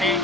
পানি।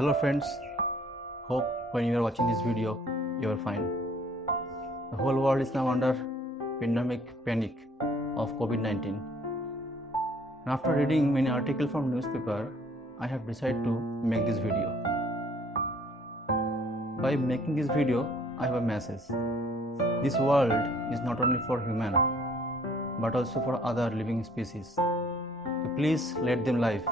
Hello friends, hope when you are watching this video you are fine. The whole world is now under pandemic panic of COVID-19. After reading many articles from newspaper, I have decided to make this video. By making this video, I have a message. This world is not only for human but also for other living species. So please let them live.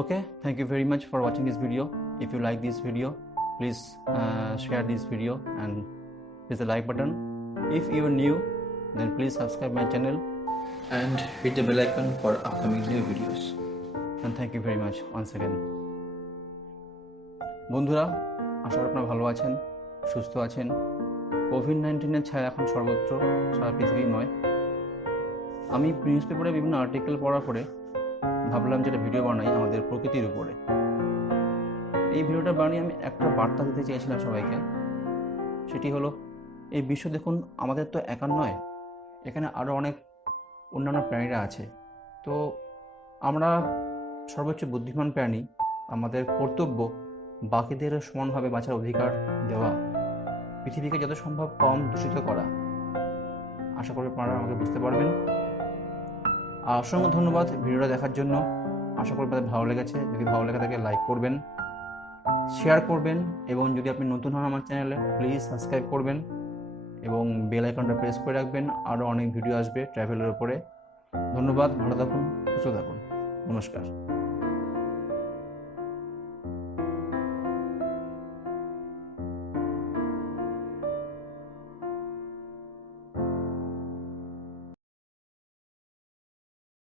Okay, thank you very much for watching this video. If you like this video, please share this video and press the like button. If you are new, then please subscribe my channel and hit the bell icon for upcoming new videos. And thank you very much once again. বন্ধুরা, আশা করি আপনারা ভালো আছেন, সুস্থ আছেন। কোভিড-19 এর ছায়া এখন সর্বত্র, সারা পৃথিবীময়। আমি নিউজ পেপারে বিভিন্ন আর্টিকেল পড়ার পরে ভাবলাম যে একটা ভিডিও বানাই আমাদের প্রকৃতির উপরে। এই ভিডিওটা বানিয়ে আমি একটা বার্তা দিতে চেয়েছিলাম সবাইকে। সেটি হলো, এই বিশ্ব দেখুন আমাদের তো একার নয়, এখানে আরও অনেক অন্যান্য প্রাণীরা আছে। তো আমরা সর্বোচ্চ বুদ্ধিমান প্রাণী, আমাদের কর্তব্য বাকিদেরও সমানভাবে বাঁচার অধিকার দেওয়া, পৃথিবীকে যত সম্ভব কম দূষিত করা। আশা করি আপনারা আমাকে বুঝতে পারবেন। আর অসংখ্য ধন্যবাদ ভিডিওটা দেখার জন্য। আশা করি আপনাদের ভালো লেগেছে। যদি ভালো লেগে থাকে লাইক করবেন, শেয়ার করবেন, এবং যদি আপনি নতুন হন আমার চ্যানেলে প্লিজ সাবস্ক্রাইব করবেন এবং বেল আইকনটা প্রেস করে রাখবেন। আরও অনেক ভিডিও আসবে ট্রাভেলের উপরে। ধন্যবাদ, ভালো থাকুন, সুস্থ থাকুন, নমস্কার।